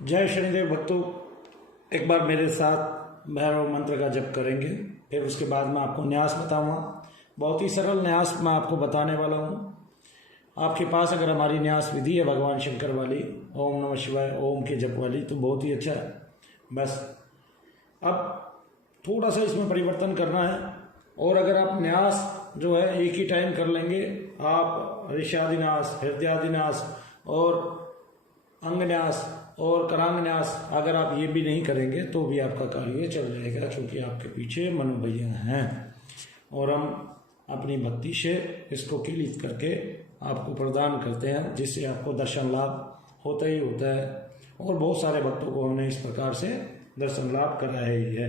जय शनिदेव भक्तों, एक बार मेरे साथ भैरव मंत्र का जप करेंगे। फिर उसके बाद मैं आपको न्यास बताऊंगा। बहुत ही सरल न्यास मैं आपको बताने वाला हूँ। आपके पास अगर हमारी न्यास विधि है भगवान शंकर वाली, ओम नमः शिवाय ओम के जप वाली, तो बहुत ही अच्छा है। बस अब थोड़ा सा इसमें परिवर्तन करना है। और अगर आप न्यास जो है एक ही टाइम कर लेंगे, आप ऋषादिन्यास, हृदयादिन्यास और अंगन्यास और करांगन्यास, अगर आप ये भी नहीं करेंगे तो भी आपका कार्य चल जाएगा, क्योंकि आपके पीछे मनु भैया हैं। और हम अपनी भक्ति से इसको किलित करके आपको प्रदान करते हैं, जिससे आपको दर्शन लाभ होता ही होता है। और बहुत सारे भक्तों को हमने इस प्रकार से दर्शन लाभ कराया ही है।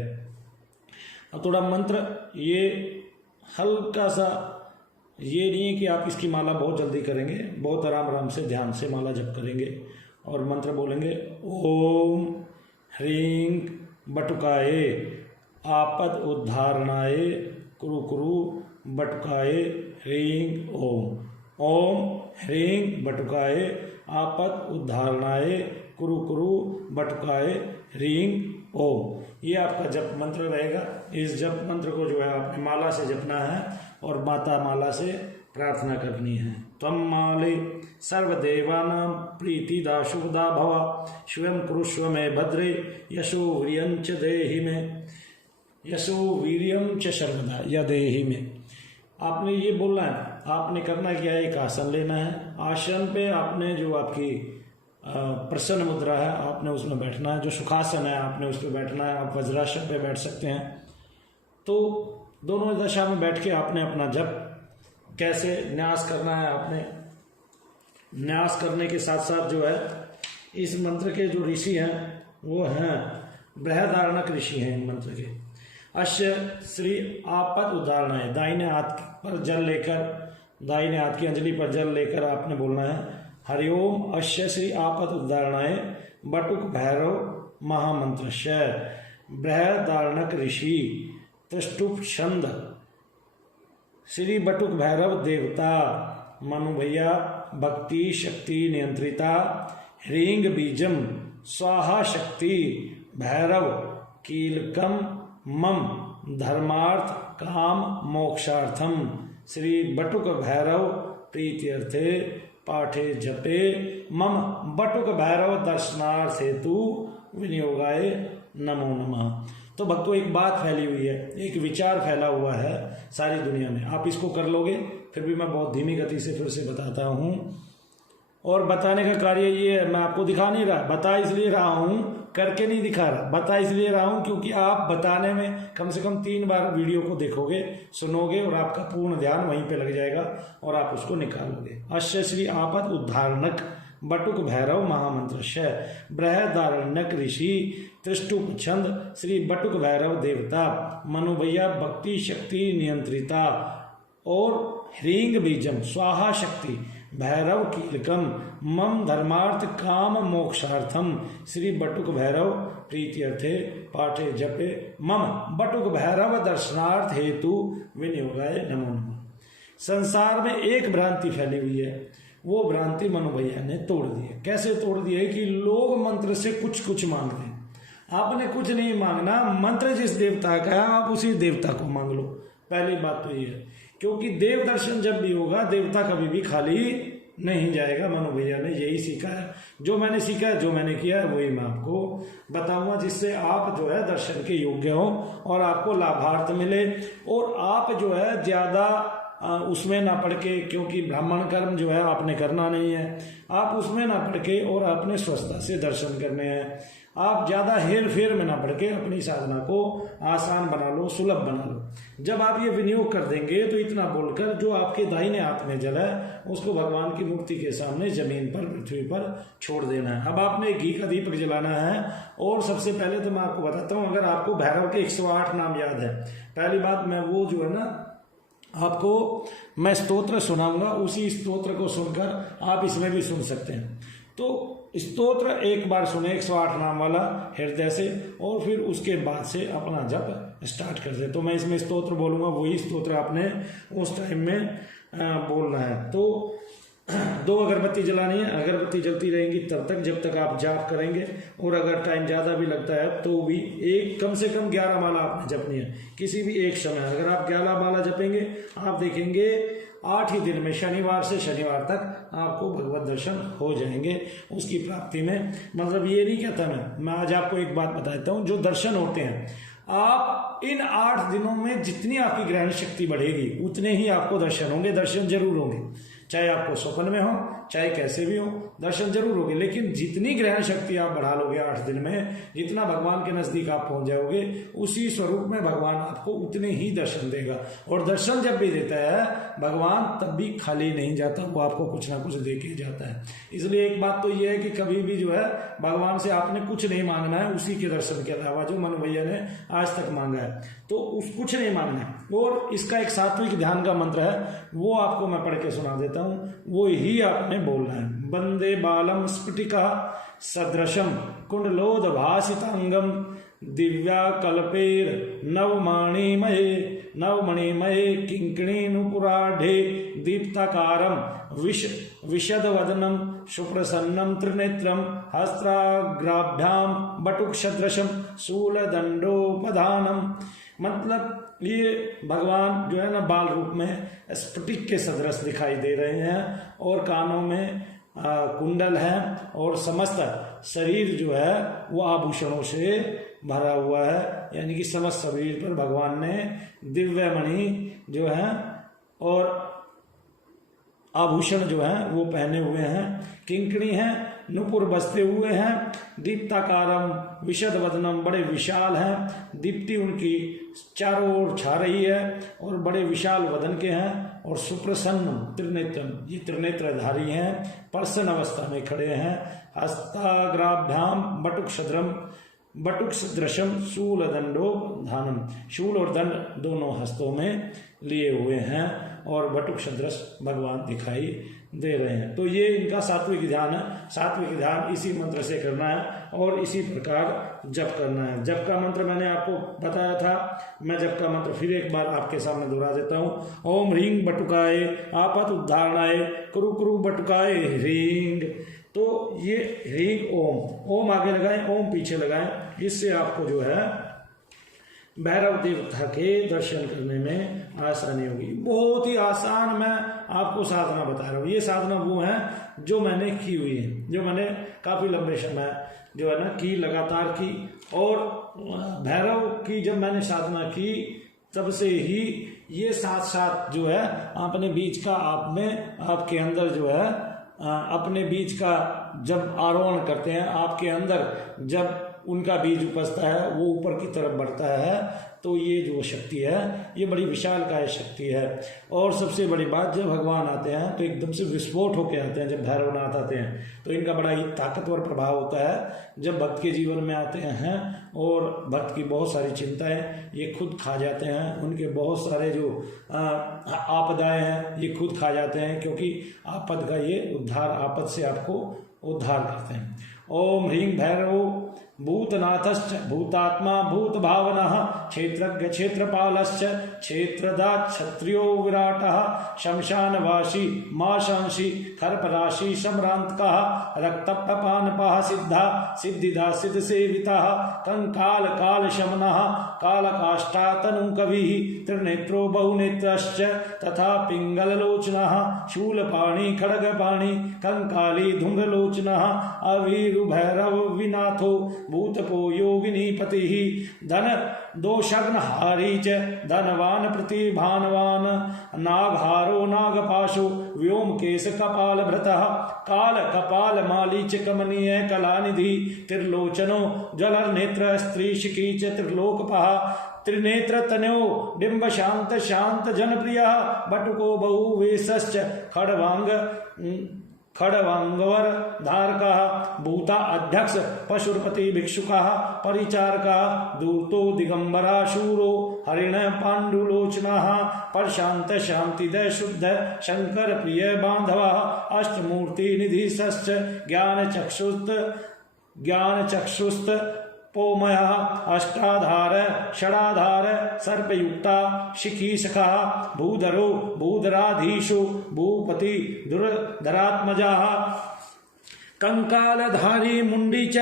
अब थोड़ा मंत्र ये हल्का सा, ये नहीं है कि आप इसकी माला बहुत जल्दी करेंगे, बहुत आराम आराम से ध्यान से माला जप करेंगे और मंत्र बोलेंगे। ओम ह्रीं बटुकाय आपद उद्धारणाय कुरु कुरु बटुकाय ह्रीं ओम। ओम ह्रीं बटुकाय आपद उद्धारणाय कुरु कुरु बटुकाय ह्रीं ओम। ये आपका जप मंत्र रहेगा। इस जप मंत्र को जो है आपने माला से जपना है और माता माला से प्रार्थना करनी है। त्वं माले सर्वदेवानां प्रीतिदा शुभदा भव, स्वयं कुरुष्व मे भद्रे, यशो वीर्यं च देहि मे, यशो वीर्यं च सर्वदा या देहि मे। आपने ये बोलना है। आपने करना क्या है, एक आसन लेना है। आसन पे आपने जो आपकी प्रसन्न मुद्रा है आपने उसमें बैठना है। जो सुखासन है आपने उस पर बैठना है। आप वज्रासन पे बैठ सकते हैं। तो दोनों दशा में बैठ के आपने अपना जप कैसे न्यास करना है। आपने न्यास करने के साथ साथ जो है इस मंत्र के जो ऋषि हैं वो हैं बृहदारण्यक ऋषि हैं। इन मंत्र के अश्य श्री आपद उदाहरण, दाहिने हाथ पर जल लेकर, दाहिने हाथ की अंजलि पर जल लेकर आपने बोलना है हरिओम अश्य श्री आपद उदाहरणाय बटुक भैरव महामंत्रश्य बृहदारण्यक ऋषि त्रिष्टुप छंद श्री बटुक भैरव देवता मनु भैया भक्ति शक्ति नियंत्रिता ह्रींग बीजम स्वाहा शक्ति भैरव कीलकम मम धर्मार्थ काम मोक्षार्थम श्री बटुक भैरव प्रीत्यर्थे पाठे जपे मम बटुक भैरव दर्शनार्थ हेतु विनियोगाय नमो नमः। तो भक्तों एक बात फैली हुई है, एक विचार फैला हुआ है सारी दुनिया में। आप इसको कर लोगे, फिर भी मैं बहुत धीमी गति से फिर से बताता हूँ। और बताने का कार्य ये है, मैं आपको दिखा नहीं रहा, बता इसलिए रहा हूँ, करके नहीं दिखा रहा। बता इसलिए रहा हूँ क्योंकि आप बताने में कम से कम 3 बार वीडियो को देखोगे, सुनोगे और आपका पूर्ण ध्यान वहीं पे लग जाएगा और आप उसको निकालोगे। अश्य श्री आपद उद्धारणक बटुक भैरव महामंत्रश्य बृहदारण्यक ऋषि त्रिष्टुप छंद श्री बटुक भैरव देवता मनु भैया भक्ति शक्ति नियंत्रिता और ह्रींग बीजम स्वाहा शक्ति भैरव कीलकम मम धर्मार्थ काम मोक्षार्थम श्री बटुक भैरव प्रीत्यर्थे पाठे जपे मम बटुक भैरव दर्शनार्थ हेतु विनियोगाय नमो नमः। संसार में एक भ्रांति फैली हुई है, वो भ्रांति मनु भैया ने तोड़ दी है। कैसे तोड़ दी है कि लोग मंत्र से कुछ कुछ मांगते हैं। आपने कुछ नहीं मांगना, मंत्र जिस देवता का है आप उसी देवता को मांग लो। पहली बात तो ये है, क्योंकि देव दर्शन जब भी होगा देवता कभी भी खाली नहीं जाएगा। मनु भैया ने यही सीखा है। जो मैंने सीखा है, जो मैंने किया है, वही मैं आपको बताऊंगा, जिससे आप जो है दर्शन के योग्य हो और आपको लाभार्थ मिले और आप जो है ज्यादा उसमें ना पड़ के, क्योंकि ब्राह्मण कर्म जो है आपने करना नहीं है, आप उसमें ना पड़ के और अपने स्वस्थता से दर्शन करने हैं। आप ज्यादा हेर फेर में ना पड़ के अपनी साधना को आसान बना लो, सुलभ बना लो। जब आप ये विनियोग कर देंगे तो इतना बोलकर, जो आपके दाहिने हाथ में जल है उसको भगवान की मूर्ति के सामने जमीन पर, पृथ्वी पर छोड़ देना है। अब आपने घी का दीपक जलाना है। और सबसे पहले तो मैं आपको बताता हूँ, अगर आपको भैरव के 108 नाम याद है, पहली बात मैं वो जो है ना आपको मैं स्तोत्र सुनाऊंगा, उसी स्तोत्र को सुनकर आप इसमें भी सुन सकते हैं। तो स्तोत्र एक बार सुने 108 नाम वाला हृदय से, और फिर उसके बाद से अपना जप स्टार्ट कर दे। तो मैं इसमें स्तोत्र बोलूंगा, वही स्तोत्र आपने उस टाइम में बोलना है। तो 2 अगरबत्ती जलानी है। अगरबत्ती जलती रहेंगी तब तक जब तक आप जाप करेंगे, और अगर टाइम ज़्यादा भी लगता है तो भी कम से कम 11 माला आपने जपनी है किसी भी एक समय। अगर आप 11 माला जपेंगे, आप देखेंगे 8 ही दिन में, शनिवार से शनिवार तक आपको भगवत दर्शन हो जाएंगे उसकी प्राप्ति में। मतलब ये नहीं कहता मैं आज आपको एक बात बता देता हूँ, जो दर्शन होते हैं, आप इन 8 दिनों में जितनी आपकी ग्रहण शक्ति बढ़ेगी उतने ही आपको दर्शन होंगे। दर्शन जरूर होंगे, चाहे आपको स्वप्न में हो चाहे कैसे भी हो, दर्शन जरूर होंगे। लेकिन जितनी ग्रहण शक्ति आप बढ़ा लोगे 8 दिन में, जितना भगवान के नजदीक आप पहुंच जाओगे, उसी स्वरूप में भगवान आपको उतने ही दर्शन देगा। और दर्शन जब भी देता है भगवान, तब भी खाली नहीं जाता, वो आपको कुछ ना कुछ दे के जाता है। इसलिए एक बात तो ये है कि कभी भी जो है भगवान से आपने कुछ नहीं मांगना है, उसी के दर्शन के अलावा जो मनु भैया ने आज तक मांगा है, तो उस कुछ नहीं मांगना है। और इसका एक सात्विक ध्यान का मंत्र है, वो आपको मैं पढ़ के सुना देता हूँ, वो ही आपने बोलना है। वंदे बालम स्फटिका सदृशम कुंडलोद भासितांगम दिव्या कल्पेर नवमणिमये किंकिणीनुपुराढ़े दीप्ताकारम विशदवदनम सुप्रसन्नम त्रिनेत्रम हस्त्राग्राभ्याम बटुकसदृशम शूलदंडोपधानम। मतलब ये भगवान जो है ना बाल रूप में स्फटिक के सदृश दिखाई दे रहे हैं, और कानों में कुंडल है, और समस्त शरीर जो है वो आभूषणों से भरा हुआ है। यानी कि समस्त शरीर पर भगवान ने दिव्य मणि जो है और आभूषण जो है वो पहने हुए हैं, किंकणी है, नुपुर बसते हुए हैं, दीप्ताकारम विशद वदनम, बड़े विशाल हैं, दीप्ति उनकी चारों ओर छा रही है और बड़े विशाल वदन के हैं, और सुप्रसन्न त्रिनेत्रम, ये त्रिनेत्रधारी हैं, प्रसन्न अवस्था में खड़े हैं। हस्ताग्राभ्याम बटुक सदृशम शूल दंडो धानम, शूल और दंड दोनों हस्तों में लिए हुए हैं और बटुक सदृश भगवान दिखाई दे रहे हैं। तो ये इनका सात्विक ध्यान है। सात्विक ध्यान इसी मंत्र से करना है और इसी प्रकार जप करना है। जप का मंत्र मैंने आपको बताया था, मैं जप का मंत्र फिर एक बार आपके सामने दोहरा देता हूँ। ओम ह्रीं बटुकाय आपत उद्धारणाय कुरु कुरु बटुकाय ह्रीं। तो ये ह्रीं ओम आगे लगाएं, ओम पीछे लगाएं, इससे आपको जो है भैरव देवता के दर्शन करने में आसानी होगी। बहुत ही आसान मैं आपको साधना बता रहा हूँ। ये साधना वो है जो मैंने की हुई है, जो मैंने काफी लंबे समय जो है ना की, लगातार की। और भैरव की जब मैंने साधना की तब से ही ये साथ साथ जो है अपने बीज का आपके अंदर जो है अपने बीज का जब आरोहण करते हैं, आपके अंदर जब उनका बीज उपजता है वो ऊपर की तरफ बढ़ता है, तो ये जो शक्ति है ये बड़ी विशालकाय शक्ति है। और सबसे बड़ी बात, जब भगवान आते हैं तो एकदम से विस्फोट होके आते हैं। जब भैरवनाथ आते हैं तो इनका बड़ा ही ताकतवर प्रभाव होता है। जब भक्त के जीवन में आते हैं और भक्त की बहुत सारी चिंताएं ये खुद खा जाते हैं, उनके बहुत सारे जो आपदाएं हैं ये खुद खा जाते हैं, क्योंकि आपद का ये उद्धार, आपद से आपको उद्धार करते हैं। ओम ह्रीं भैरव भूतनाथश्च भूतात्मा भूत भावना क्षेत्रज्ञ क्षेत्रपालश्च क्षेत्रदा क्षत्रियो विराटः शमशानवासी माशांसी खरपराशि सम्रांतकः रक्तप्रपानपः सिद्धा सिद्धिदा सिद्ध सेवितः कंकाल काल शमनः कालकाष्ठातनु कविः त्रिनेत्रो बहुनेत्रश्च तथा पिंगललोचनः शूलपाणि खड्गपाणि कंकाली धूम्रलोचनः अवीरुभैरव विनाथो भूतपो योगिनी पतिः धन दोषग्न हारी च धनवान प्रतिभानवान नागहारो नागपाशो व्योमकेश कपाल भृतः काल कपाल माली च कमनीय कलानिधि त्रिलोचनो जलर्नेत्र स्त्रीशिकी च त्रिलोकपः त्रिनेत्र तनयो डिंब शांत शांत जनप्रियः बटुको बहुवेशश्च खड़वांगवर धारकः भूता अध्यक्ष पशुपति भिक्षुकः परिचारकः दूतो दिगंबरा शूरो हरिण पांडुलोचनः प्रशांत शांतिदय शुद्ध शंकर प्रिय बांधवः अष्टमूर्ति निधि ज्ञान चक्षुस्त पोमया अष्टाधार षडाधार सर्पयुक्ता शिखी सखा भूधरो भूधराधीशो भूपति दुर्धरात्मजा कंकालधारी मुंडी च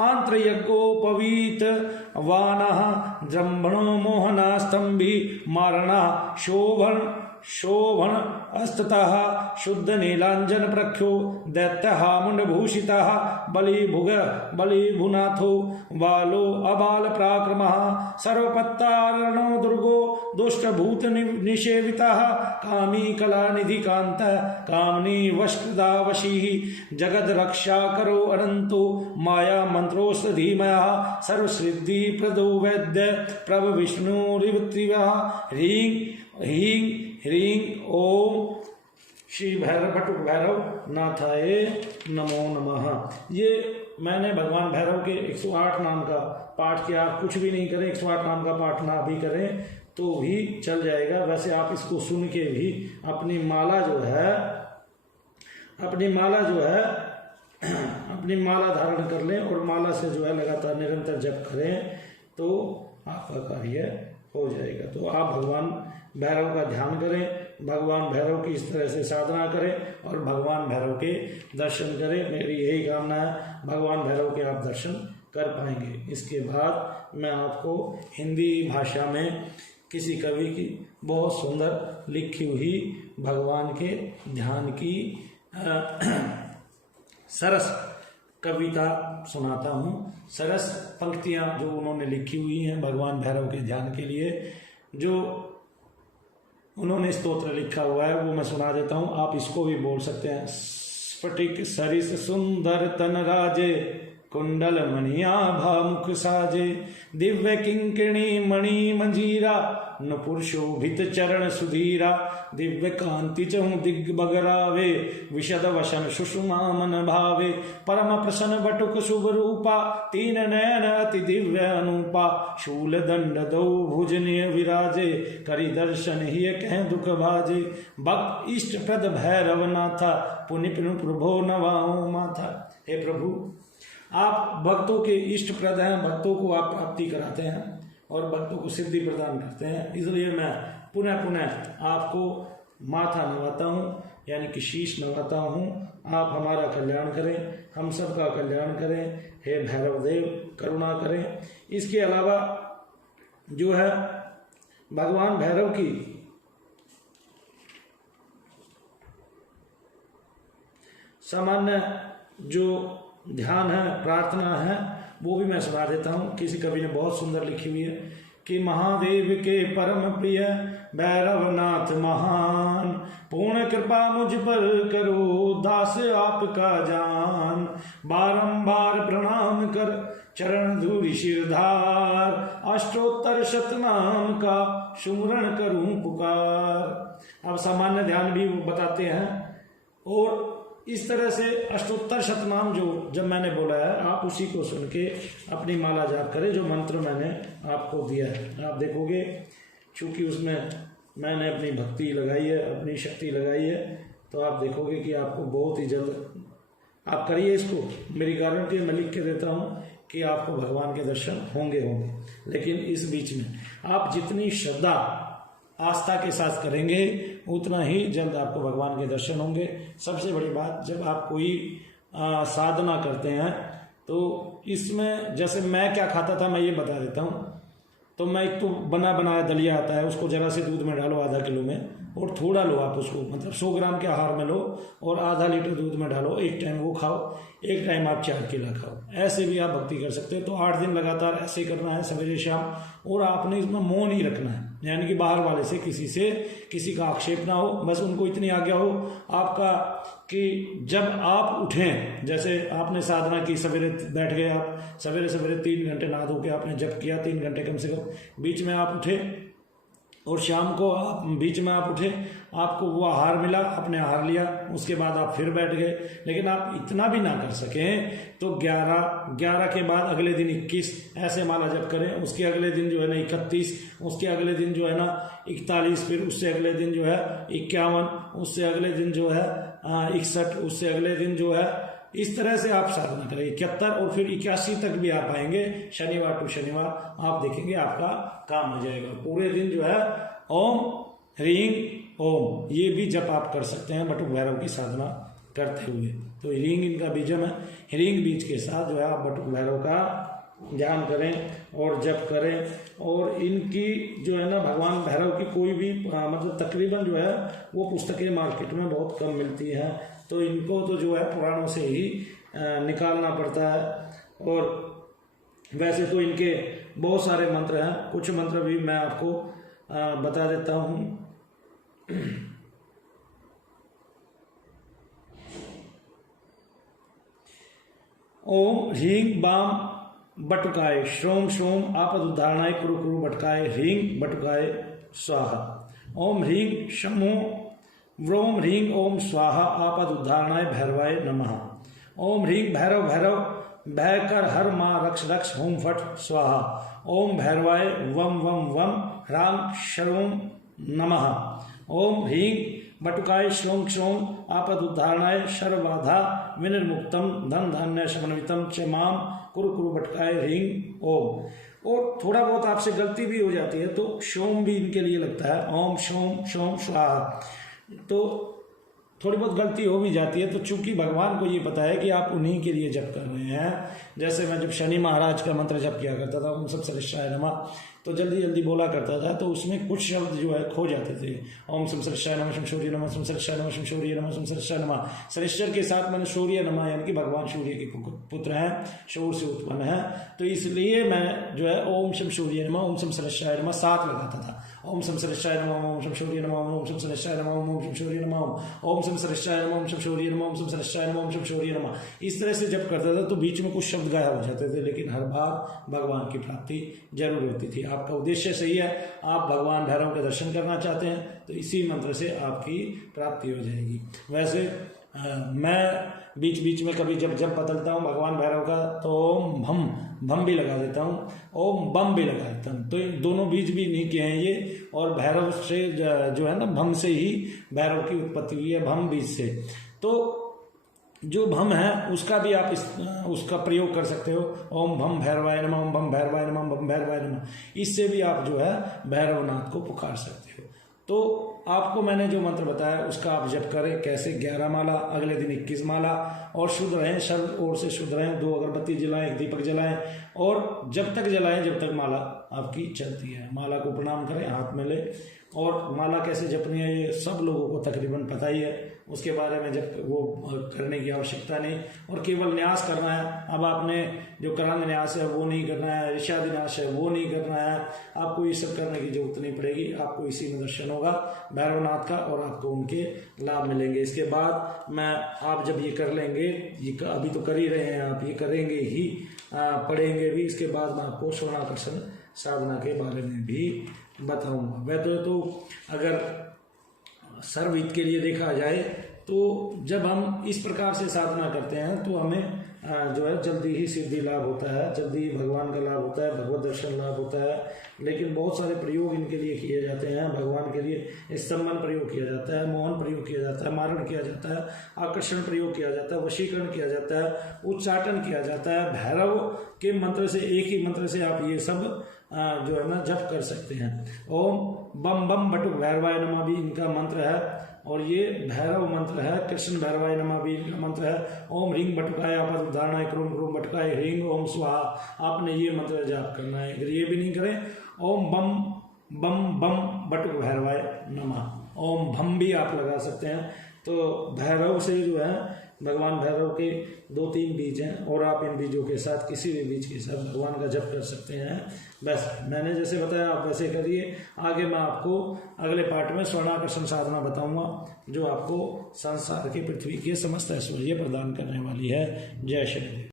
आंत्रयज्ञोपवीत वानः जृंभणो मोहना स्तंभी मारणा शोभन अस्ततः शुद्ध नीलांजन प्रख्यो दैत्यः मुंडभूषितः बलिभुनाथो बालो अबाल पराक्रमः सर्वपत्तारणो दुर्गो दुष्टभूत निषेवितः कामी कलानिधि कांत कामनी वशकृदा वशी जगद रक्षा करो अनंतो माया मंत्रोस्त धीमयः सर्वसिद्धि प्रदो वैद्य प्रभ विष्णुरिवत्रिवः ह्रीं ह्रीं ओम श्री भैरव बटुक भैरव नाथाय नमो नमः। ये मैंने भगवान भैरव के 108 नाम का पाठ किया। आप कुछ भी नहीं करें, 108 नाम का पाठ ना भी करें तो भी चल जाएगा। वैसे आप इसको सुन के भी अपनी माला जो है अपनी माला धारण कर लें और माला से जो है लगातार निरंतर जप करें तो आपका कार्य हो जाएगा। तो आप भगवान भैरव का ध्यान करें, भगवान भैरव की इस तरह से साधना करें और भगवान भैरव के दर्शन करें। मेरी यही कामना है, भगवान भैरव के आप दर्शन कर पाएंगे। इसके बाद मैं आपको हिंदी भाषा में किसी कवि की बहुत सुंदर लिखी हुई भगवान के ध्यान की सरस कविता सुनाता हूँ। सरस पंक्तियाँ जो उन्होंने लिखी हुई हैं भगवान भैरव के ध्यान के लिए, जो उन्होंने स्तोत्र लिखा हुआ है वो मैं सुना देता हूँ। आप इसको भी बोल सकते हैं। स्फटिक सरिस सुंदर तन राजे कुंडल मणियाभा मुख साजे दिव्य किंकिणी मणि मंजीरा नुपुर शोभित चरण सुधीरा दिव्य कांति चहु दिग्ग बगरावे विशद वशन सुषुमा मन भावे परम प्रसन्न बटुक शुभ रूपा तीन नयन अति दिव्य अनुपा शूल दंड दो भुजनीय विराजे करि दर्शन ही कह दुख भाजे भक्त इष्ट प्रद भैरव नाथा पुनि पुनि प्रभो नवाओ माथा। हे प्रभु, आप भक्तों के इष्ट प्रद हैं, भक्तों को आप प्राप्ति कराते हैं और भक्तों को सिद्धि प्रदान करते हैं। इसलिए मैं पुनः पुनः आपको माथा नवाता हूँ, यानी कि शीश नवाता हूँ। आप हमारा कल्याण करें, हम सबका कल्याण करें। हे भैरव देव करुणा करें। इसके अलावा जो है भगवान भैरव की सामान्य जो ध्यान है, प्रार्थना है, वो भी मैं सुना देता हूँ। किसी कवि ने बहुत सुंदर लिखी हुई है कि महादेव के परम प्रिय भैरवनाथ महान पूर्ण कृपा मुझ पर करो दास आपका जान बारंबार प्रणाम कर चरण धूरि सिरधार अष्टोत्तर शतनाम का सुमरण करूं पुकार। अब सामान्य ध्यान भी वो बताते हैं और इस तरह से अष्टोत्तर शतनाम जो जब मैंने बोला है आप उसी को सुन के अपनी माला जाप करें, जो मंत्र मैंने आपको दिया है। आप देखोगे चूंकि उसमें मैंने अपनी भक्ति लगाई है, अपनी शक्ति लगाई है, तो आप देखोगे कि आपको बहुत ही जल्द आप करिए इसको। मेरी गारंटी मैं लिख के देता हूँ कि आपको भगवान के दर्शन होंगे। लेकिन इस बीच में आप जितनी श्रद्धा आस्था के साथ करेंगे उतना ही जल्द आपको भगवान के दर्शन होंगे। सबसे बड़ी बात, जब आप कोई साधना करते हैं तो इसमें जैसे मैं क्या खाता था मैं ये बता देता हूँ। तो मैं एक तो बना बनाया दलिया आता है, उसको जरा से दूध में डालो आधा किलो में और थोड़ा लो आप उसको, मतलब 100 ग्राम के आहार में लो और आधा लीटर दूध में डालो। एक टाइम वो खाओ, एक टाइम आप 4 केला खाओ। ऐसे भी आप भक्ति कर सकते हो। तो 8 दिन लगातार ऐसे करना है सवेरे शाम। और आपने इसमें मोह नहीं रखना है, यानी कि बाहर वाले से किसी का आक्षेप ना हो। बस उनको इतनी आज्ञा हो आपका कि जब आप उठें, जैसे आपने साधना की, सवेरे बैठ गए आप, सवेरे 3 घंटे नहा धो के आपने जप किया 3 घंटे कम से कम, बीच में आप उठे और शाम को आप बीच में आप उठे, आपको वो आहार मिला, आपने आहार लिया, उसके बाद आप फिर बैठ गए। लेकिन आप इतना भी ना कर सकें तो 11 के बाद अगले दिन 21 ऐसे माला जप करें। उसके अगले दिन जो है ना 31, उसके अगले दिन जो है ना 41, फिर उससे अगले दिन जो है 51, उससे अगले दिन जो है 61, उससे अगले दिन जो है इस तरह से आप साधना करें 71 और फिर 81 तक भी आप आएंगे, शनिवार टू शनिवार आप देखेंगे आपका काम हो जाएगा। पूरे दिन जो है ओम ह्रीं ओम ये भी जप आप कर सकते हैं बटुक भैरव की साधना करते हुए। तो ह्रीं इनका बीजम है, ह्रीं बीज के साथ जो है आप बटुक भैरव का ध्यान करें और जप करें। और इनकी जो है ना भगवान भैरव की कोई भी मतलब तकरीबन जो है वो पुस्तकें मार्केट में बहुत कम मिलती हैं, तो इनको तो जो है पुराणों से ही निकालना पड़ता है। और वैसे तो इनके बहुत सारे मंत्र हैं, कुछ मंत्र भी मैं आपको बता देता हूँ। ओम ह्रीं बाम बटुकाय श्रोम श्रोम आपद उद्धारणाय कुरु कुरु बटकाय ह्रीं बटुकाय स्वाहा। ओम ह्रीं शमो व्रोम ह्रीं ओम स्वाहा आपद उद्धारणाय भैरवाय नमः। ओम ह्रीं भैरव भैरव भय कर हर माँ रक्ष रक्ष होम फट स्वाहा। ओम भैरवाय वम वम वम ह्रां शरोम नमः। ओम ह्रीं बटुकाय श्लोम क्षोम आपद उद्धारणाय शर्वबाधा विनिर्मुक्तम धन धान्य शमनवितम च माम कुरु कुरु बटकाय ह्रीं ओम। और थोड़ा बहुत आपसे गलती भी हो जाती है तो शोम भी इनके लिए लगता है, ओम शोम शोम स्वाहा, तो थोड़ी बहुत गलती हो भी जाती है। तो चूंकि भगवान को ये पता है कि आप उन्हीं के लिए जप कर रहे हैं, जैसे मैं जब शनि महाराज का मंत्र जप किया करता था ओम सब सरिष्ठाय नमः, तो जल्दी जल्दी बोला करता था, तो उसमें कुछ शब्द जो है खो जाते थे। ओम सम सरिष्ठाय नमः शम शौर्य नमः, सम सरिष्ठाय नमः शम शौर्य नमः, सम सरिष्ठाय नमः। सरिष्ठर के साथ मैंने शौर्य नमः यानी कि भगवान सूर्य के पुत्र हैं, शौर से उत्पन्न है, तो इसलिए मैं जो है ओम शम शौर्य नमः ओम सम सरिष्ठाय नमः साथ लगाता था। ओम सम सरिष्ठाय नमः ओम शम शौर्य नमः ओम सम सरिष्ठाय नमः ओम शम शौर्य नमः ओम सम सरिष्ठाय नमः ओम शम शौर्य नमः ओम सम सरिष्ठाय नमः ओम शम शौर्य नमः। इस तरह से जब करता था तो बीच में कुछ शब्द गायब हो जाते थे, लेकिन हर बार भगवान की प्राप्ति जरूर होती थी। आपका उद्देश्य सही है, आप भगवान भैरव के दर्शन करना चाहते हैं तो इसी मंत्र से आपकी प्राप्ति हो जाएगी। वैसे मैं बीच बीच में कभी जब बदलता हूँ भगवान भैरव का तो ओम भम भी लगा देता हूँ, ओम बम भी लगा देता हूँ, तो इन दोनों बीज भी नहीं किए हैं ये। और भैरव से जो है ना भम से ही भैरव की उत्पत्ति हुई है, भम बीज से। तो जो भम है उसका भी आप उसका प्रयोग कर सकते हो, ओम भम भैरवाय नमः ओम भम भैरवाय नमः भम भैरवाय नमः। इससे भी आप जो है भैरवनाथ को पुकार सकते हो। तो आपको मैंने जो मंत्र बताया उसका आप जप करें। कैसे? 11 माला, अगले दिन 21 माला, और शुद्ध रहें, सर्व ओर से शुद्ध रहें। 2 अगरबत्ती जलाएं, 1 दीपक जलाएं, और जब तक जलाएं जब तक माला आपकी चलती है। माला को प्रणाम करें, हाथ में ले। और माला कैसे जपनी है ये सब लोगों को तकरीबन पता ही है, उसके बारे में जब वो करने की आवश्यकता नहीं, और केवल न्यास करना है। अब आपने जो करांग न्यास है वो नहीं करना है, ऋषादि न्यास है वो नहीं करना है, आपको ये सब करने की जरूरत नहीं पड़ेगी। आपको इसी में दर्शन होगा भैरवनाथ का और आपको उनके लाभ मिलेंगे। इसके बाद आप जब ये कर लेंगे, ये अभी तो कर ही रहे हैं, आप ये करेंगे ही, पढ़ेंगे भी, इसके बाद मैं आपको स्वर्णाकर्षण साधना के बारे में भी बताऊंगा। वह तो अगर सर्वहित के लिए देखा जाए तो जब हम इस प्रकार से साधना करते हैं तो हमें जो है जल्दी ही सिद्धि लाभ होता है, जल्दी ही भगवान का लाभ होता है, भगवत दर्शन लाभ होता है। लेकिन बहुत सारे प्रयोग इनके लिए किए जाते हैं। भगवान के लिए स्तंभन प्रयोग किया जाता है, मोहन प्रयोग किया जाता है, मारण किया जाता है, आकर्षण प्रयोग किया जाता है, वशीकरण किया जाता है, उच्चाटन किया जाता है। भैरव के मंत्र से, एक ही मंत्र से आप ये सब जो है ना जप कर सकते हैं। ओम बम बम बटुक भैरवाय नमः भी इनका मंत्र है, और ये भैरव मंत्र है। कृष्ण भैरवाय नमः भी इनका मंत्र है। ओम ह्रीं बटुकाय आपद उद्धारणाय क्रोम क्रोम बटकाय ह्रीं ओम स्वाहा। आपने ये मंत्र जाप करना है। अगर ये भी नहीं करें, ओम बम बम बम बटुक भैरवाय नमः, ओम भम भी आप लगा सकते हैं। तो भैरव से जो है भगवान भैरव के 2-3 बीज हैं, और आप इन बीजों के साथ किसी भी बीज के साथ भगवान का जप कर सकते हैं। बस मैंने जैसे बताया आप वैसे करिए। आगे मैं आपको अगले पार्ट में स्वर्णाकर्षण साधना बताऊंगा, जो आपको संसार की, पृथ्वी के समस्त ऐश्वर्य प्रदान करने वाली है। जय श्री।